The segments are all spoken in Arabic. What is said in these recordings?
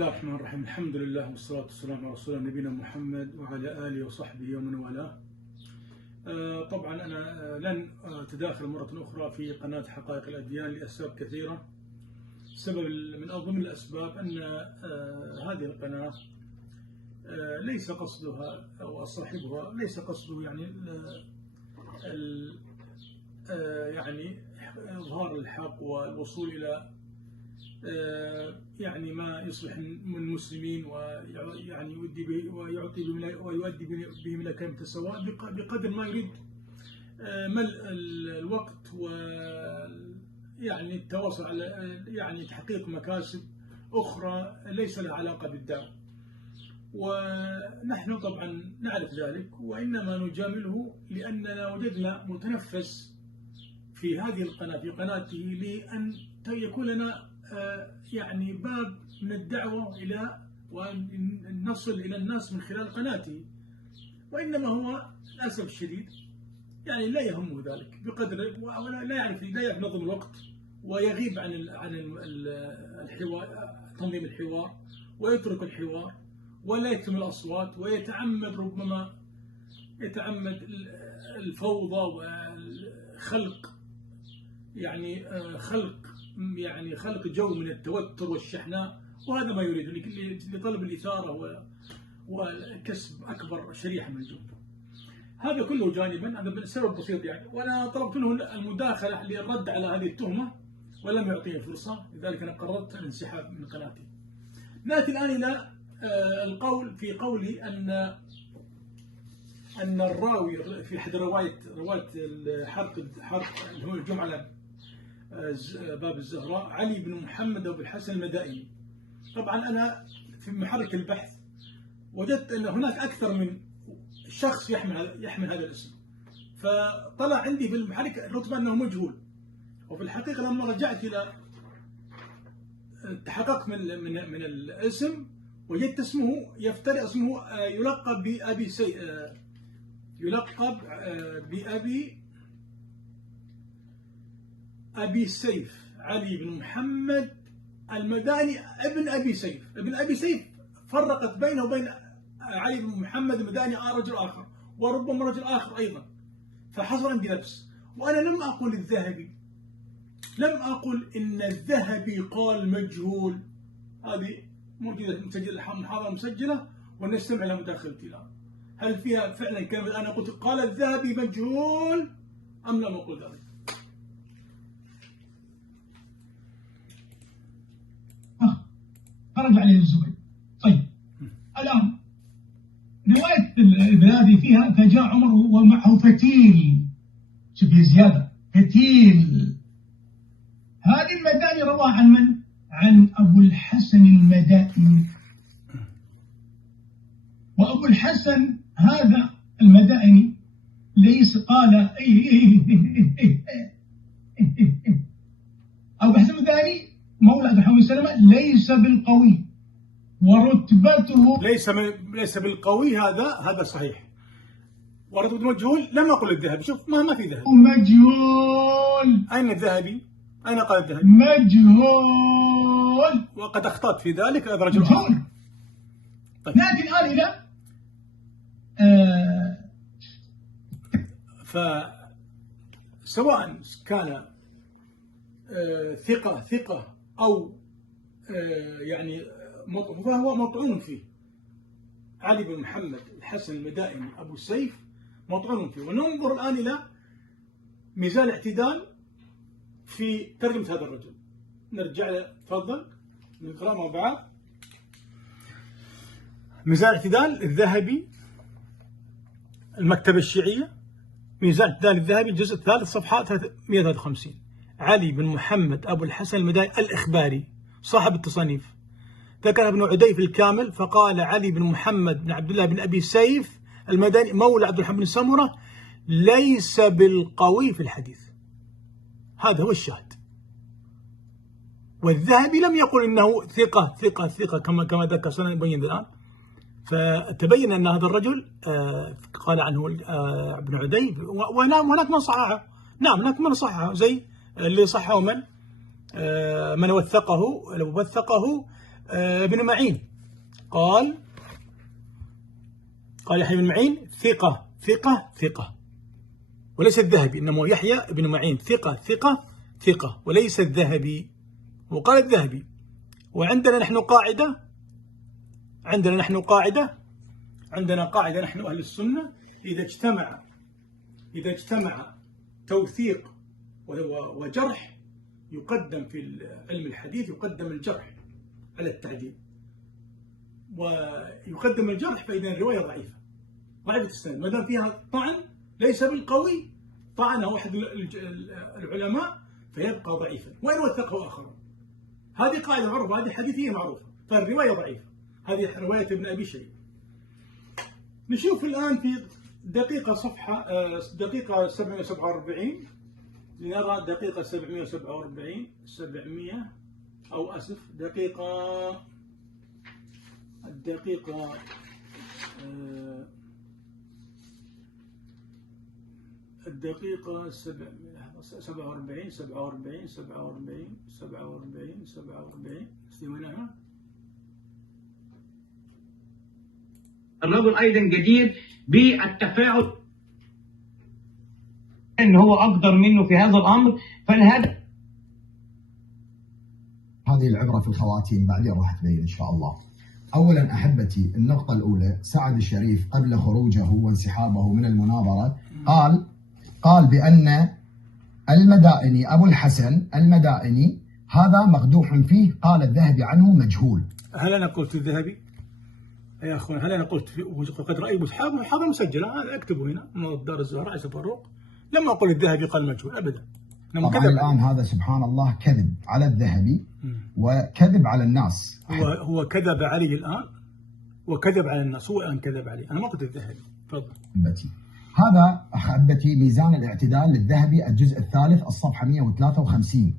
الله الرحمن الرحيم. الحمد لله والصلاة والسلام على رسول الله نبينا محمد وعلى آله وصحبه ومن والاه. طبعا أنا لن أتداخل مرة أخرى في قناة حقائق الأديان لأسباب كثيرة. سبب من ضمن الأسباب أن هذه القناة ليس قصدها أو صاحبها ليس قصده يعني إظهار الحق والوصول إلى يعني ما يصلح من المسلمين ويعني ويؤدي بهم إلى كلمة السواء، بقدر ما يريد ملء الوقت ويعني التواصل على يعني تحقيق مكاسب أخرى ليس لها علاقة بالدعوة. ونحن طبعا نعرف ذلك، وإنما نجامله لأننا وجدنا متنفس في هذه القناة في قناته لأن يكون لنا يعني باب من الدعوة إلى وأن نصل إلى الناس من خلال قناته، وإنما هو للأسف الشديد يعني لا يهمه ذلك بقدر لا يعرف نظم الوقت، ويغيب عن الحوار، تنظيم الحوار، ويترك الحوار ولا يكتم الأصوات، ويتعمد ربما يتعمد الفوضى وخلق خلق جو من التوتر والشحناء، وهذا ما يريد لطلب الإثارة وكسب أكبر شريحة من الجمهور. هذا كله جانبا، هذا سبب بسيط يعني، وأنا طلبت له المداخلة للرد على هذه التهمة ولم يعطيني فرصة، لذلك أنا قررت الانسحاب من قناتي. نأتي الآن إلى القول في قولي أن الراوي في أحد رواية حرق اللي هو الجمعة على باب الزهراء علي بن محمد أبو الحسن المدائني. طبعا أنا في محرك البحث وجدت أن هناك أكثر من شخص يحمل هذا الاسم، فطلع عندي في المحرك الرتبة أنه مجهول، وفي الحقيقة لما رجعت إلى تحققت من الاسم وجدت اسمه يفترق، اسمه يلقب بأبي سيف علي بن محمد المدائني ابن أبي سيف فرقت بينه وبين علي بن محمد المدائني رجل آخر، وربما رجل آخر أيضا، فحصل عندي لبس. وأنا لم أقل الذهبي، لم أقل إن الذهبي قال مجهول، هذه موجودة مسجلة، محاضرة مسجلة ونستمع لها مداخلتي الآن. هل فيها فعلا كلمة أنا قلت قال الذهبي مجهول أم لم أقل ذلك؟ خرج عليه الزبير. طيب الآن رواية البلادي فيها فجاء عمر ومعه فتيل، شوف زيادة فتيل. هذه المدائني رواه عن من؟ عن أبو الحسن المدائني. وأبو الحسن هذا المدائني ليس قال أبو الحسن المدائني مولى عبد الحميد سلمة ليس بالقوي، ورتبته ليس بالقوي، هذا صحيح. ورتبته مجهول، لم أقل الذهبي. شوف ما في ذهبي، مجهول. أين الذهبي؟ أين قال الذهبي؟ مجهول، وقد أخطأت في ذلك هذا رجل مجهول. طيب. نأتي الآن إلى فسواء كان ثقة أو يعني فهو مطعون فيه. علي بن محمد الحسن المدائني أبو سيف مطعون فيه. وننظر الآن إلى ميزان الاعتدال في ترجمة هذا الرجل. نرجع له، تفضل نقرأ مع بعض. ميزان الاعتدال الذهبي، المكتبة الشيعية، ميزان الاعتدال الذهبي الجزء الثالث صفحة 153. علي بن محمد أبو الحسن المدائني الإخباري صاحب التصانيف ذكر ابن عدي في الكامل، فقال علي بن محمد بن عبد الله بن أبي سيف المدائني مولى عبد الرحمن بن سمرة ليس بالقوي في الحديث. هذا هو الشاهد. والذهبي لم يقل إنه ثقة كما ذكر، سنبين الآن. فتبين أن هذا الرجل قال عنه ابن عدي، وهناك من صححه. نعم هناك من صححه، زي اللي صححه من وثقه ابن معين قال يحيى بن معين ثقة وليس الذهبي، إنما يحيى بن معين ثقة وليس الذهبي. وقال الذهبي. وعندنا نحن قاعدة نحن أهل السنة، إذا اجتمع توثيق وجرح يقدم في علم الحديث، يقدم الجرح على التعديل، ويقدم الجرح فإذا الرواية ضعيفة السند، ما دام فيها طعن ليس بالقوي، طعنه أحد العلماء فيبقى ضعيفا وإن وثقه آخر. هذه قاعدة معروفة، هذه حديثية معروفة، فالرواية ضعيفة. هذه رواية ابن أبي شيبة. نشوف الآن في دقيقة 747 لنرى دقيقة 747 الدقيقة 47 استويناها. الرجل أيضا جدير بالتفاعل إن هو أقدر منه في هذا الأمر، فالهدف هذه العبرة في الخواتيم بعدين راح تبين إن شاء الله. أولا أحبتي، النقطة الأولى، سعد الشريف قبل خروجه وانسحابه من المناظرة قال بأن المدائني أبو الحسن المدائني هذا مقدوح فيه، قال الذهبي عنه مجهول. هل أنا قلت الذهبي؟ يا أخوان، هل أنا قلت قد رأي محاضرة مسجلة، أنا أكتبه هنا من دار الزهراء عيسى فاروق، لما أقول الذهبي قال مجهول أبدا. طبعا الآن هذا سبحان الله كذب على الذهبي وكذب على الناس. هو كذب علي الآن وكذب على الناس، هو الآن كذب علي، أنا ما قلت الذهبي. تفضل. هذا أحبتي ميزان الاعتدال للذهبي الجزء الثالث الصفحة 153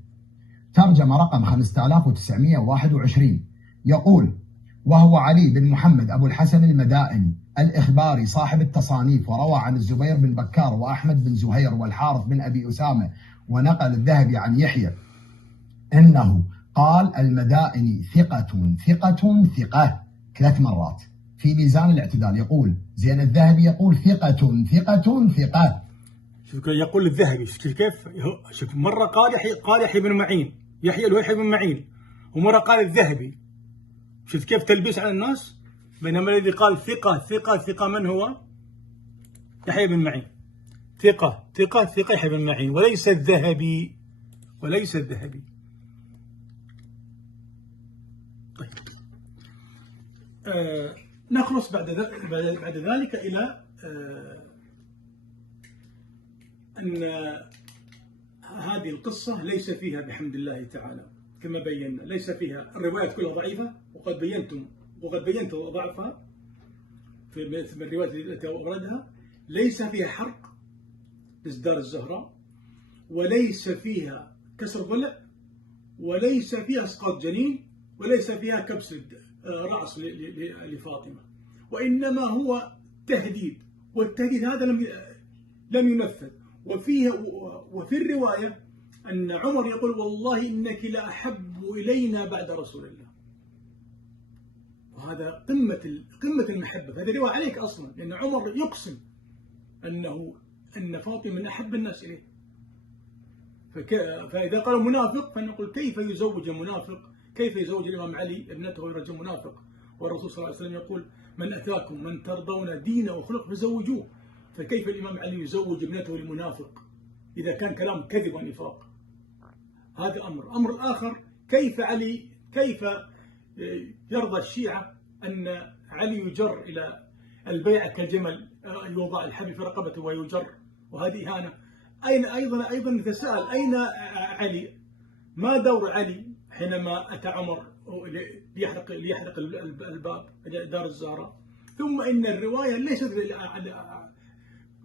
ترجمة رقم 5921 يقول: وهو علي بن محمد أبو الحسن المدائني الإخباري صاحب التصانيف، وروى عن الزبير بن بكار وأحمد بن زهير والحارث بن أبي أسامة. ونقل الذهبي عن يحيى إنه قال المدائني ثقة 3 مرات في ميزان الاعتدال. يقول زين الذهبي يقول ثقة. شوف يقول الذهبي كيف، شوف مرة قال يحيى بن معين، يحيى بن معين، ومرة قال الذهبي. شوف كيف تلبيس على الناس. بينما الذي قال ثقة من هو؟ يحيى بن معين. ثقة يحيى بن معين وليس الذهبي. طيب. نخلص بعد ذلك إلى أن هذه القصة ليس فيها بحمد الله تعالى كما بينا، ليس فيها، الروايات كلها ضعيفة، وقد بينت ضعفها في الروايات التي أوردها. ليس فيها حرق إصدار الزهراء، وليس فيها كسر ضلع، وليس فيها اسقاط جنين، وليس فيها كبس رأس لفاطمة، وإنما هو تهديد، والتهديد هذا لم ينفذ. وفي الرواية أن عمر يقول: والله إنك لأحب إلينا بعد رسول الله. وهذا قمة المحبة. هذه رواية عليك أصلا، لأن عمر يقسم أن فاطمة من أحب الناس إليه. فإذا قالوا منافق فنقول: كيف يزوج منافق؟ كيف يزوج الإمام علي ابنته رجل منافق؟ والرسول صلى الله عليه وسلم يقول: من أتاكم من ترضون دينه وخلقه فزوجوه. فكيف الإمام علي يزوج ابنته لمنافق إذا كان كلام كذب ونفاق؟ هذا أمر آخر. كيف يرضى الشيعة أن علي يجر إلى البيعة كالجمل، يوضع الحبل في رقبته ويجر، وهذه إهانة. أيضا نتساءل: أين علي؟ ما دور علي حينما أتى عمر ليحرق الباب دار الزهراء؟ ثم إن الرواية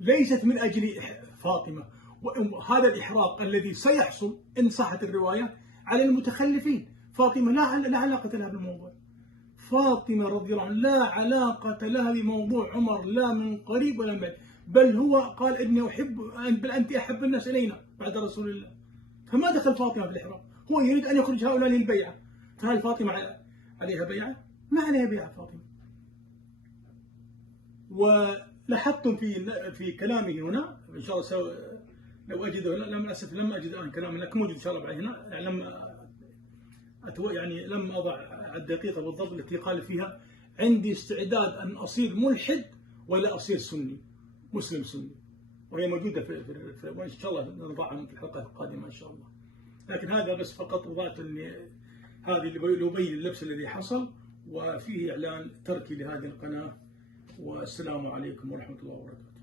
ليست من أجل فاطمة، وهذا الإحراق الذي سيحصل إن صحت الرواية على المتخلفين. فاطمة لا علاقة لها بالموضوع. فاطمة رضي الله عنها لا علاقة لها بموضوع عمر، لا من قريب ولا من بعيد، بل هو قال: إني أحب، بل أنت أحب الناس إلينا بعد رسول الله. فما دخل فاطمة في الإحراق؟ هو يريد أن يخرج هؤلاء للبيعة. فهل فاطمة عليها بيعة؟ ما عليها بيعة فاطمة. ولاحظتم في كلامه هنا إن شاء الله لو أجده، للأسف لم أجد الآن كلامه، لكن موجود إن شاء الله بعد هنا، يعني لم أضع الدقيقة بالضبط التي قال فيها عندي استعداد أن أصير ملحد ولا أصير سني، مسلم سني، وهي موجودة وإن شاء الله نضعها في الحلقة القادمة إن شاء الله. لكن هذا بس فقط وضعت هذه اللي يبين اللبس الذي حصل، وفيه إعلان تركي لهذه القناة. والسلام عليكم ورحمة الله وبركاته.